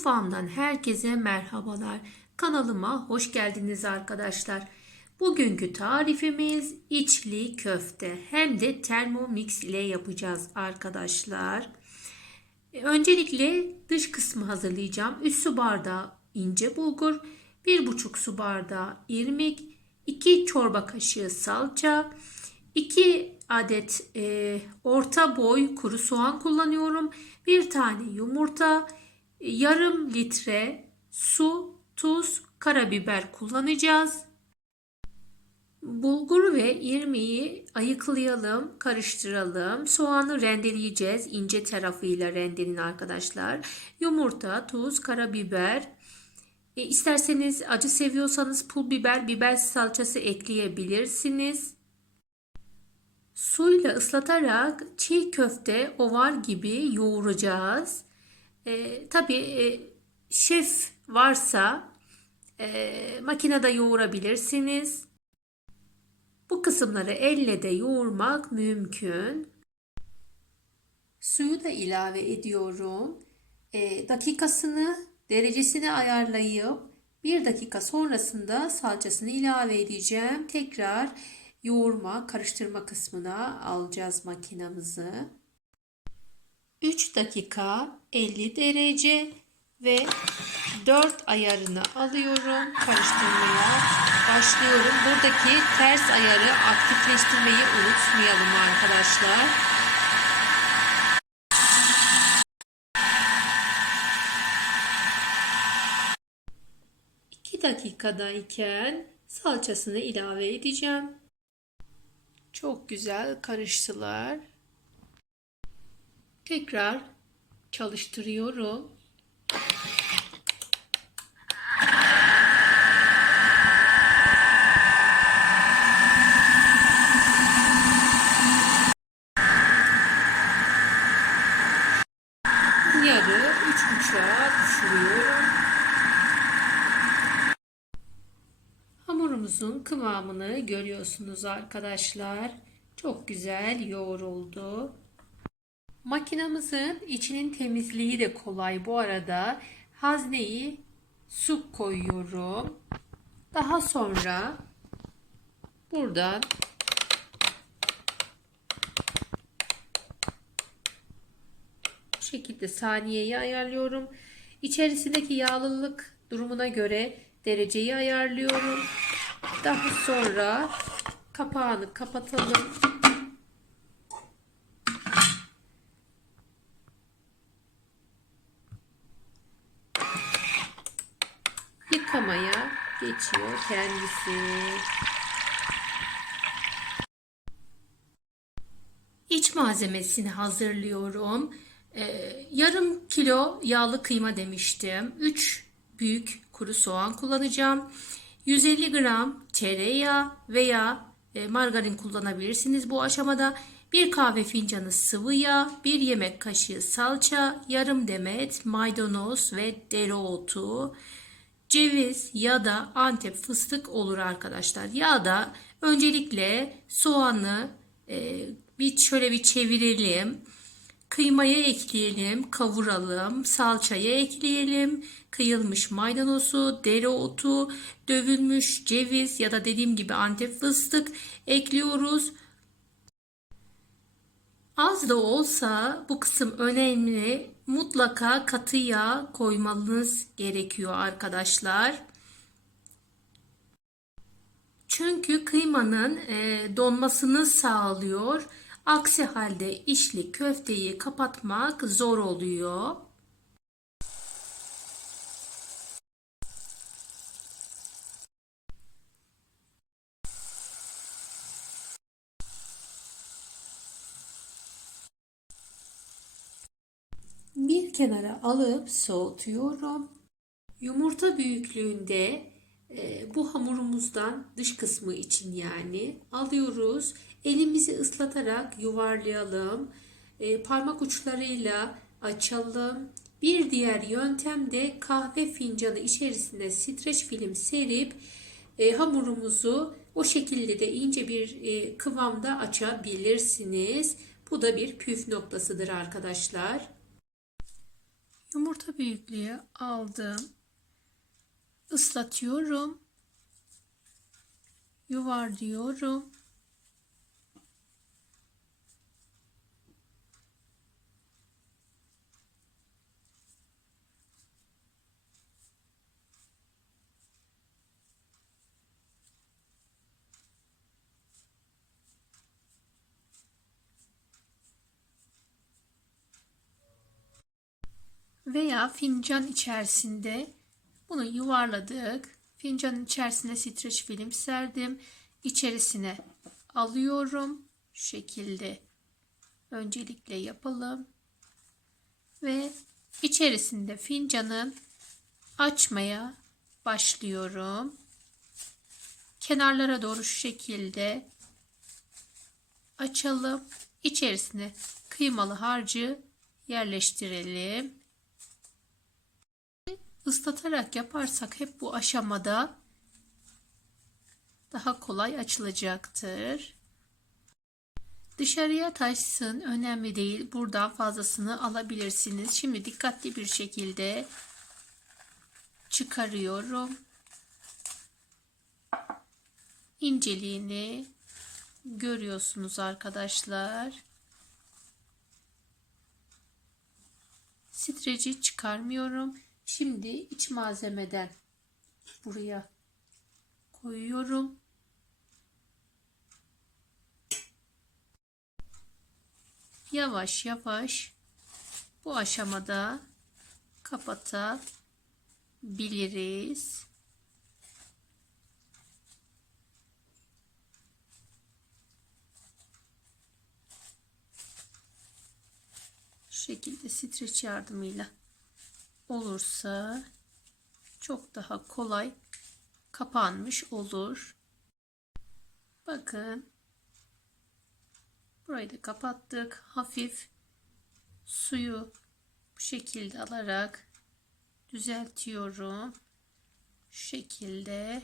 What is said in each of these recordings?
Mutfağımdan herkese merhabalar. Kanalıma hoş geldiniz arkadaşlar. Bugünkü tarifimiz içli köfte. Hem de Thermomix ile yapacağız arkadaşlar. Öncelikle dış kısmı hazırlayacağım. 3 su bardağı ince bulgur, 1,5 su bardağı irmik, 2 çorba kaşığı salça, 2 adet e, orta boy kuru soğan kullanıyorum. Bir tane yumurta, yarım litre su, tuz, karabiber kullanacağız. Bulgur ve irmiği ayıklayalım, karıştıralım. Soğanı rendeleyeceğiz. ince tarafıyla rendeleyin arkadaşlar. Yumurta, tuz, karabiber. E, isterseniz acı seviyorsanız pul biber, biber salçası ekleyebilirsiniz. Suyla ıslatarak çiğ köfte ovar gibi yoğuracağız. E, tabii e, şef varsa e, makinede yoğurabilirsiniz. Bu kısımları elle de yoğurmak mümkün. Suyu da ilave ediyorum. E, dakikasını, derecesini ayarlayıp bir dakika sonrasında salçasını ilave edeceğim. Tekrar yoğurma, karıştırma kısmına alacağız makinamızı. 3 dakika 50 derece ve 4 ayarını alıyorum. Karıştırmaya başlıyorum. Buradaki ters ayarı aktifleştirmeyi unutmayalım arkadaşlar. 2 dakikadayken salçasını ilave edeceğim. Çok güzel karıştılar. Tekrar çalıştırıyorum. Yarı üç buçuğa düşürüyorum. Hamurumuzun kıvamını görüyorsunuz arkadaşlar. Çok güzel yoğruldu. Makinamızın içinin temizliği de kolay bu arada. Hazneyi su koyuyorum. Daha sonra buradan bu şekilde saniyeyi ayarlıyorum. İçerisindeki yağlılık durumuna göre dereceyi ayarlıyorum. Daha sonra kapağını kapatalım. Yıkamaya geçiyor kendisi. İç malzemesini hazırlıyorum. Ee, yarım kilo yağlı kıyma demiştim. 3 büyük kuru soğan kullanacağım. 150 gram tereyağı veya e, margarin kullanabilirsiniz bu aşamada. 1 kahve fincanı sıvı yağ, 1 yemek kaşığı salça, yarım demet maydanoz ve dereotu, ceviz ya da antep fıstık olur arkadaşlar. Ya da öncelikle soğanı e, bir şöyle bir çevirelim. Kıymayı ekleyelim, kavuralım, salçayı ekleyelim, kıyılmış maydanozu, dereotu, dövülmüş ceviz ya da dediğim gibi antep fıstık ekliyoruz. Az da olsa bu kısım önemli. Mutlaka katı yağ koymanız gerekiyor arkadaşlar. Çünkü kıymanın e, donmasını sağlıyor. Aksi halde içli köfteyi kapatmak zor oluyor. Bir kenara alıp soğutuyorum. Yumurta büyüklüğünde e, bu hamurumuzdan dış kısmı için yani alıyoruz. Elimizi ıslatarak yuvarlayalım. E, parmak uçlarıyla açalım. Bir diğer yöntem de kahve fincanı içerisine streç film serip e, hamurumuzu o şekilde de ince bir e, kıvamda açabilirsiniz. Bu da bir püf noktasıdır arkadaşlar. Yumurta büyüklüğü aldım. Islatıyorum. Yuvarlıyorum. Veya fincan içerisinde bunu yuvarladık. Fincanın içerisine streç film serdim. İçerisine alıyorum. Şu şekilde öncelikle yapalım. Ve içerisinde fincanın açmaya başlıyorum. Kenarlara doğru şu şekilde açalım. İçerisine kıymalı harcı yerleştirelim ıslatarak yaparsak hep bu aşamada daha kolay açılacaktır. Dışarıya taşsın önemli değil. Buradan fazlasını alabilirsiniz. Şimdi dikkatli bir şekilde çıkarıyorum. İnceliğini görüyorsunuz arkadaşlar. Streci çıkarmıyorum. Şimdi iç malzemeden buraya koyuyorum. Yavaş yavaş bu aşamada kapatabiliriz. Şu şekilde streç yardımıyla olursa çok daha kolay kapanmış olur. Bakın. Burayı da kapattık. Hafif suyu bu şekilde alarak düzeltiyorum. Şu şekilde.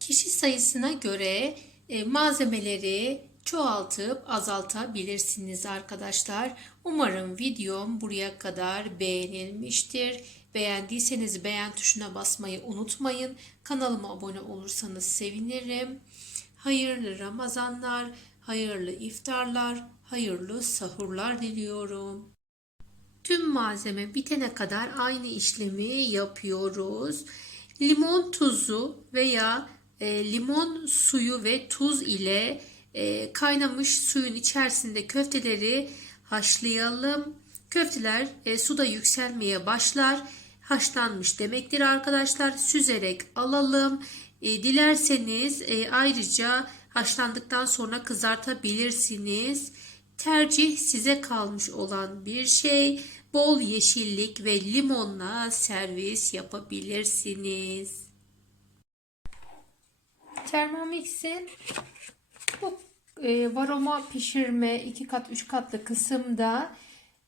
Kişi sayısına göre e, malzemeleri çoğaltıp azaltabilirsiniz arkadaşlar. Umarım videom buraya kadar beğenilmiştir. Beğendiyseniz beğen tuşuna basmayı unutmayın. Kanalıma abone olursanız sevinirim. Hayırlı Ramazanlar, hayırlı iftarlar, hayırlı sahurlar diliyorum. Tüm malzeme bitene kadar aynı işlemi yapıyoruz. Limon tuzu veya e, limon suyu ve tuz ile e, kaynamış suyun içerisinde köfteleri haşlayalım. Köfteler e, suda yükselmeye başlar. Haşlanmış demektir arkadaşlar. Süzerek alalım. E, dilerseniz e, ayrıca haşlandıktan sonra kızartabilirsiniz. Tercih size kalmış olan bir şey. Bol yeşillik ve limonla servis yapabilirsiniz. Thermomix'in bu e, varoma pişirme iki kat üç katlı kısımda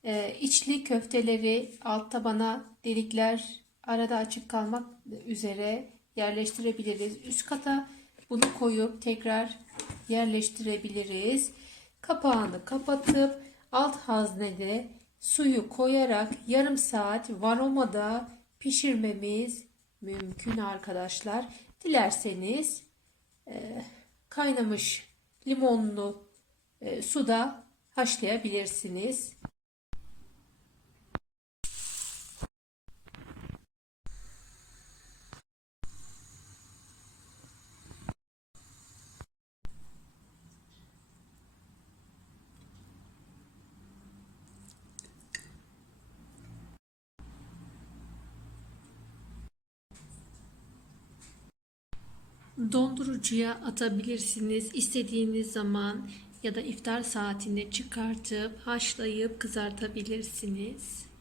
e, içli köfteleri alt tabana delikler arada açık kalmak üzere yerleştirebiliriz. Üst kata bunu koyup tekrar yerleştirebiliriz. Kapağını kapatıp alt haznede suyu koyarak yarım saat varomada pişirmemiz mümkün arkadaşlar. Dilerseniz e, kaynamış limonlu e, suda haşlayabilirsiniz. Dondurucuya atabilirsiniz. İstediğiniz zaman ya da iftar saatinde çıkartıp haşlayıp kızartabilirsiniz.